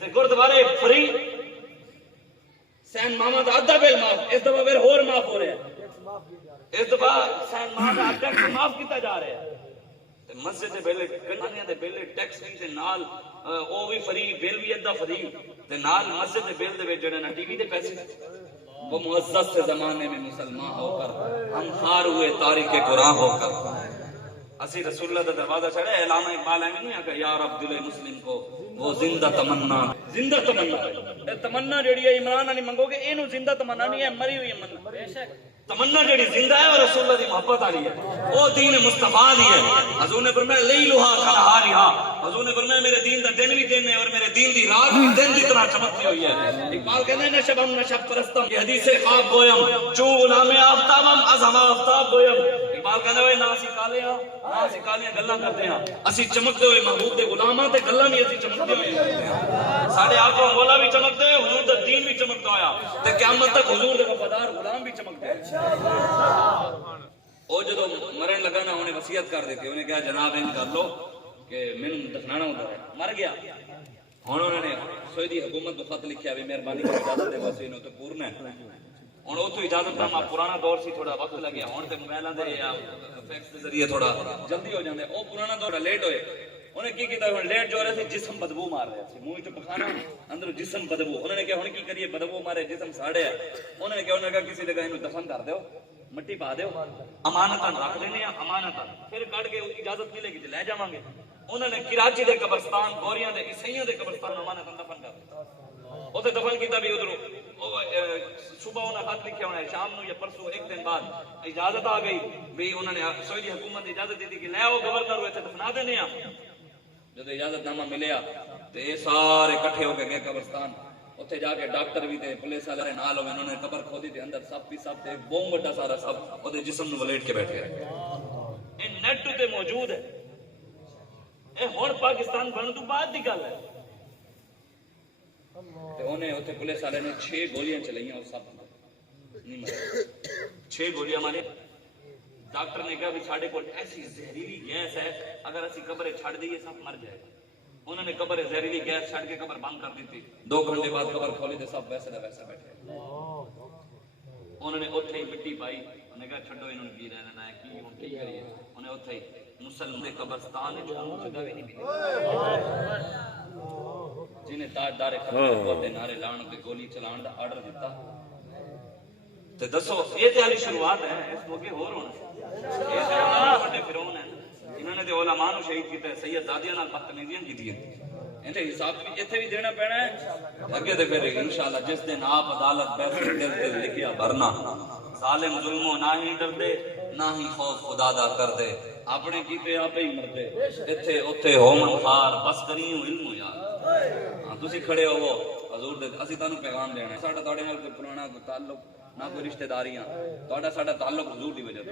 تے گردوارے فری سین ماما دا ادھا بل معاف اس دفعہ پھر ہور معاف ہو رہا ہے اس دفعہ سین ماما دا ٹیکس معاف کیتا جا رہا ہے مسجد دے بیلے کنانیاں دے بیلے ٹیکس نہیں تے نال او بھی فری بل بھی ادھا فری تے نال مسجد دے بیل دے وچ جڑے نا ٹی وی دے پیسے وہ معزز سے زمانے میں مسلمان ہو کر ہم خار ہوئے تاریخ قرآن ہو کر اسی رسول اللہ دا دروازہ چڑھے علامہ اقبال ہے نہیں کہ یا رب دل مسلم کو وہ زندہ تمنا ہے تمنا جڑی ہے عمران علی منگو گے اینو زندہ تمنا نہیں ہے مری ہوئی تمنا بے شک تمنا جڑی زندہ ہے اور رسول اللہ دی محبت والی ہے وہ دین مصطفیٰ دی ہے حضور نے فرمایا لیلھا کنہارھا حضور نے فرمایا میرے دین دا دن بھی دن ہے اور میرے دین دی رات بھی دن کی طرح چمکتی ہوئی ہے اقبال کہتے ہیں نشب ہم نشب پرستم یہ حدیث خواب گویم چو غلام آفتابم از ہم آفتاب گویم اقبال کہتے ہیں ناسی کالیاں گلاں کرتے ہیں اسی چمکتے ہوئے محبوب دے غلاماں تے گلاں بھی اسی چمکتے ہوئے کرتے ہیں ساڈے آقا مولا بھی چمکتے ہیں حضور دا دین بھی چمکتا ہویا تے قیامت تک حضور دے وفادار غلام بھی چمکتے ہیں او جدو مرن لگا نا انہیں وصیت کر دیتی انہیں کہا جناب ان کر لو کہ مینوں دفنانا ہوتا ہے مر گیا ہن انہوں نے سعودی حکومت کو خط لکھیا بھی مہربانی کر اجازت دے واسطے انہوں تے پورنا ہے ہن او تو اجازت دا پرانا دور سی تھوڑا وقت لگیا ہن تے موبائلاں دے یا فیکس دے ذریعے تھوڑا جلدی ہو جاندے او پرانا دور لیٹ ہوئے انہیں کی کیتا ہن لیٹ جو رہے سی جسم بدبو مار رہا سی منہ وچ پخانا اندر جسم بدبو انہوں نے کہا ہن کی کریے بدبو مارے جسم ساڑے ہے انہوں نے کہا کسی جگہ انہوں دفن کر دیو مٹی پا دیو امانتاً رکھ دینے ہیں امانتاً پھر کٹ کے اجازت ملے گی لے جاواں گے انہوں نے کراچی دے قبرستان گوریاں دے عیسائیاں دے قبرستان امانتاً دفن کر دیا اوتے دفن کیتا بھی ادھر صبح انہوں نے خط لکھیا ہونا ہے شام نو یا پرسوں ایک دن بعد اجازت آ گئی بھی انہوں نے سعودی حکومت نے اجازت دی تھی کہ لے آؤ گورنر ہوئے تھے دفنا دینے ہیں جب اجازت نامہ ملیا تو یہ سارے کٹھے ہو کے گئے قبرستان اتنے جا کے ڈاکٹر بھی تھے پولیس والے نال ہوئے انہوں نے قبر کھودی تھی اندر سب بھی سب تھے بوم بڑا سارا سب وہ جسم نو ولیٹ کے بیٹھے یہ نیٹ تے موجود ہے یہ ہن پاکستان بنن تو بعد دی گل ہے تے انہیں اتنے پولیس والے نے 6 گولیاں چلائیاں اور سب نہیں مرے 6 گولیاں مارے ڈاکٹر نے کہا بھی ساڈے کول ایسی زہریلی گیس ہے اگر اسی قبر چھڑ دئیے سب مر جائے گا انہوں نے قبر زہریلی گیس چھڑ کے قبر بند کر دی تھی 2 گھنٹے بعد قبر کھولی تو سب ویسے دا ویسا بیٹھے انہوں نے اتھے ہی مٹی پائی انہوں نے کہا چھڈو انہوں نے کی رہنا ہے کی ہن کی کریے انہیں اتھے ہی مسلم دے قبرستان جگہ بھی نہیں ملی جنہیں تاجدار خلافت دے نعرے لان تے گولی چلان دا آرڈر دیتا تے دسو یہ تے علی شروعات ہے اس موقع ہور ہونا یہ تے بڑے فرعون ہیں انہوں نے تے علماء نو شہید کیتا ہے سید دادیاں نال بدتمیزیاں کیتیاں انتے حساب بھی ایتھے بھی دینا پینا ہے اگے تے پھر انشاءاللہ جس دن آپ عدالت بیٹھ دل تے لکھیا بھرنا ظالم ظلموں نہ ہی ڈر دے نہ ہی خوف خدا دا کر دے اپنے کیتے آپ ہی مردے ایتھے اوتھے ہو منفار بس کریوں علم ہو یار ہاں تسی کھڑے ہو حضور دے اسی تانوں پیغام دینا ہے ساڈا تواڈے نال کوئی پرانا کوئی تعلق نہ کوئی رشتہ داریاں تہاڈا ساڈا تعلق حضور دی وجہ تو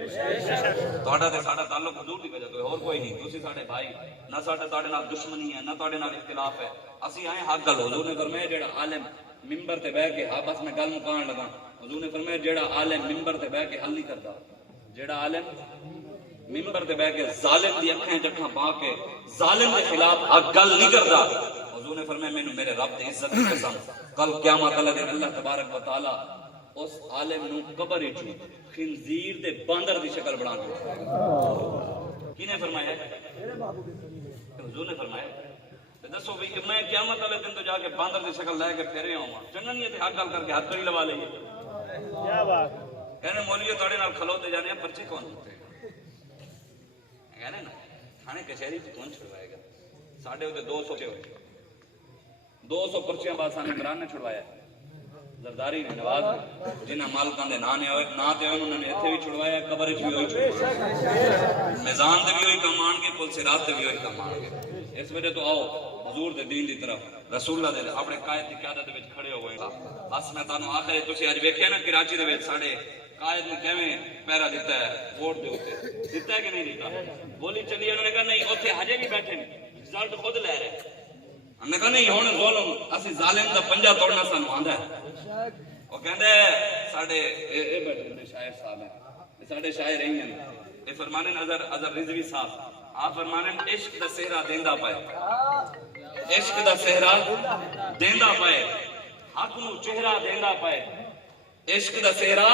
تہاڈا تے ساڈا تعلق حضور دی وجہ تو اور کوئی نہیں تسی ساڈے بھائی نہ ساڈا تہاڈے نال دشمنی ہے نہ تہاڈے نال اختلاف ہے اسی آئے حق گل حضور نے فرمایا جڑا عالم منبر تے بیٹھ کے ہاں بس میں گل مکان لگا حضور نے فرمایا جڑا عالم منبر تے بیٹھ کے حل نہیں کردا جیڑا عالم منبر تے بیٹھ کے ظالم دی اکھیں جکھاں پا کے ظالم دے خلاف گل نہیں کردا، حضور نے فرمایا مینوں میرے رب دی عزت دی قسم کل قیامت والے دن اللہ تبارک و تعالی اس عالم نو قبر وچ خنزیر دے باندر دی شکل بنا کے کینے فرمایا؟ حضور نے فرمایا دسو بھی میں قیامت والے دن تو جا کے باندر دی شکل لے کے پھیرے آواں، چنگا نہیں ہے تے حق گل کر کے ہاتھ کڑی لوا لئیے۔ کیا بات کہنے مولوی تواڈے نال کھلوتے جانے ہیں، پرچے کون ہوتے ہیں؟ کہنے نا تھانے کچہری تے کون چھڑوائے گا؟ ساڈے اوتے 200 ہوئے 200 پرچیاں بعد سان عمران نے چھڑوایا، زرداری نے، نواز نے، جنہاں مالکاں دے نا تے انہوں نے ایتھے بھی چھڑوایا، قبر وچ بھی ہوئی چھڑوایا، میزان تے بھی ہوئی کم آن کے، پل صراط تے بھی ہوئی کم آن کے۔ اس وجہ تو آؤ حضور دے دین دی طرف، رسول اللہ دے اپنے قائد دی قیادت وچ کھڑے ہو گئے۔ بس میں تانوں آخر تسی اج ویکھیا نا کراچی دے وچ ساڈے قائد نے کیویں پہرا دیتا ہے ووٹ دے اوتے، دیتا ہے کہ نہیں دیتا؟ گولی چلی انہوں نے کہا نہیں اوتھے ہجے بھی بیٹھے نہیں، رزلٹ خود لے رہے، انہوں نے کہا نہیں ہن ظلم اسی ظالم دا پنجا توڑنا سانوں آندا ہے۔ وہ کہندے ساڈے اے بیٹھے نے شاعر صاحب ہیں، ساڈے شاعر ہی ہیں، اے فرمانے اظہر رضوی صاحب، آپ فرمانے عشق دا صحرا دیندا پائے، عشق دا صحرا دیندا پائے، حق نو چہرہ دیندا پائے، عشق دا صحرا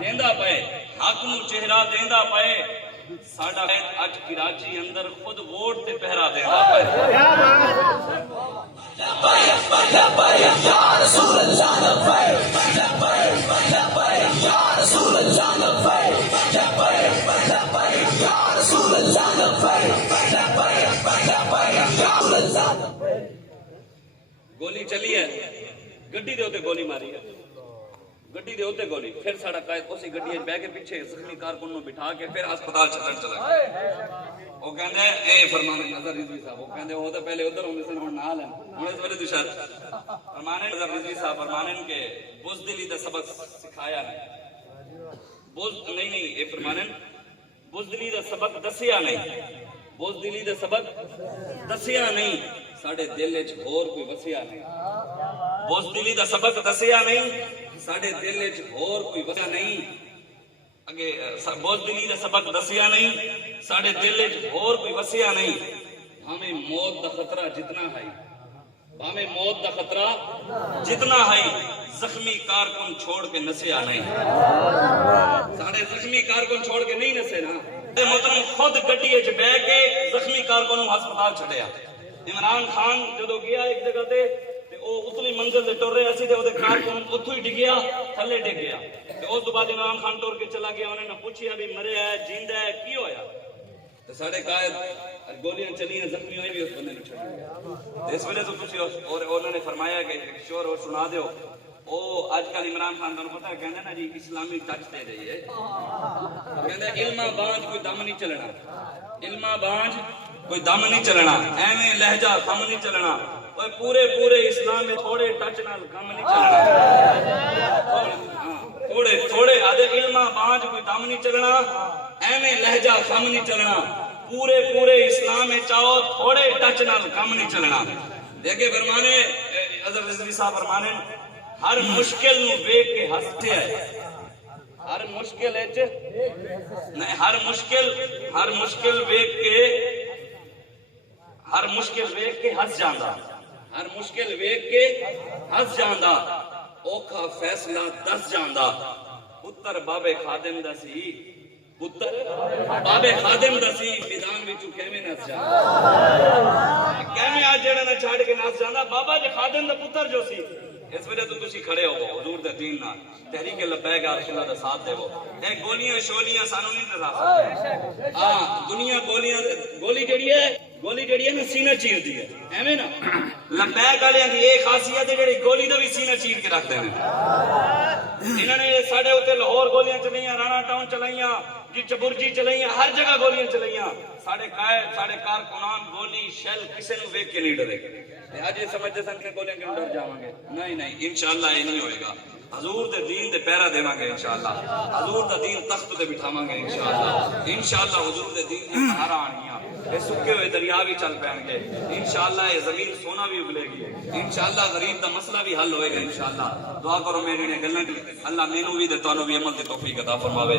دیندا پائے، حق نو چہرہ دیندا پائے، ساڈا اج کراچی اندر خود ووٹ تے پہرا دیندا پائے۔ گولی چلی ہے، گڈی دے اوتے گولی ماری ہے، گڈی دے اوتے گولی، پھر ساڈا قائد اسی گڈی وچ بیٹھ کے پیچھے زخمی کارکن نوں بٹھا کے پھر ہسپتال چھڈن چلا گیا۔ وہ کہندے اے فرمان نظر رضوی صاحب، وہ کہندے وہ تو پہلے ادھر ہوندے سن ہن نال ہیں، ہن اس ویلے تو شاید فرمانے نظر رضوی صاحب فرمانے کہ بزدلی دا سبق سکھایا ہے، نہیں اے فرمانے بزدلی دا سبق دسیا نہیں، بزدلی دا سبق دسیا نہیں، ساڈے دل وچ ہور کوئی وسیا نہیں، بزدلی دا سبق دسیا نہیں، ساڈے دل وچ ہور کوئی وسیا نہیں، اگے بزدلی دا سبق دسیا نہیں، ساڈے دل وچ ہور کوئی وسیا نہیں، ہمیں موت دا خطرہ جتنا ہے، ہمیں موت دا خطرہ جتنا ہے، زخمی کارکن چھوڑ کے نسیا نہیں، ساڈے زخمی کارکن چھوڑ کے نہیں نسے نا، محترم خود گڈی وچ بیٹھ کے زخمی کارکن نوں ہسپتال چھڈیا۔ عمران خان جدو گیا ایک جگہ تے او اتلی منزل تے ٹر رہا سی تے اودے کارکن اتھوں ہی ڈگیا، تھلے ڈگ گیا تے اس تو بعد عمران خان ٹر کے چلا گیا، انہوں نے پوچھیا بھی مریا ہے جیندا ہے کی ہویا تے ساڈے قائد گولیاں چلیاں زخمی ہوئے بھی اس بندے نوں چھڈ گیا۔ اس وجہ تو تسی اور انہوں نے فرمایا کہ شور اور سنا دیو، او اج کل عمران خان تانوں پتہ ہے کہندا نا جی اسلامی ٹچ دے رہی ہے، کہندا علما بانج کوئی دم نہیں چلنا، علما بانج کوئی دم نہیں چلنا، ایویں لہجہ کم نہیں چلنا، پورے اسلام میں تھوڑے ٹچ نال کم نہیں چلنا، تھوڑے آدھے علما بانج کوئی دم نہیں چلنا، ایویں لہجہ کم نہیں چلنا، پورے اسلام میں چاہو تھوڑے ٹچ نال کم نہیں چلنا۔ دیکھے فرمانے اظہر رضوی صاحب فرمانے ہر مشکل نو ویکھ کے ہستے ہے، ہر مشکل ویکھ کے ہس جاندا، ہر مشکل ویکھ کے ہس جاندا، اوکھا فیصلہ دس جاندا، پتر بابے خادم دا سی، پتر بابے خادم دا سی، میدان وچوں کیویں نس جاندا، کیویں آ جڑا نہ چھڈ کے نس جاندا، بابا جے خادم دا پتر جو سی۔ اس وجہ تو تسی کھڑے ہو حضور دے دین نال، تحریک لبیک یا رسول اللہ دا ساتھ دیو، اے گولیاں شولیاں سانو نہیں ڈرا سکدی، ہاں دنیا گولی جڑی ہے نا سینہ چیر دی ہے، ایویں نا لبیک والیاں دی ایک خاصیت ہے جڑی گولی دا بھی سینہ چیر کے رکھ دینے، انہوں نے ساڈے اوتے لاہور گولیاں چلائیاں، رانا ٹاؤن چلائیاں، جی چبرجی چلائیاں، ہر جگہ گولیاں چلائیاں، ساڈے کارکنان گولی شیل کسے نوں ویکھ کے نہیں ڈرے، آج یہ سمجھتے سن کہ گولیاں کیوں ڈر جاواں گے، نہیں انشاءاللہ یہ نہیں ہوئے گا، حضور دے دین دے پیرا دیواں گے انشاءاللہ، حضور دا دین تخت تے بٹھاواں گے انشاءاللہ حضور دے دین دی بہاراں آنیاں، یہ سکے ہوئے دریا بھی چل پائیں گے انشاءاللہ، یہ زمین سونا بھی اگلے گی انشاءاللہ، غریب دا مسئلہ بھی حل ہوئے گا انشاءاللہ۔ دعا کرو میری نے گلاں اللہ مینوں بھی تے تانوں بھی عمل دی توفیق عطا فرماوے۔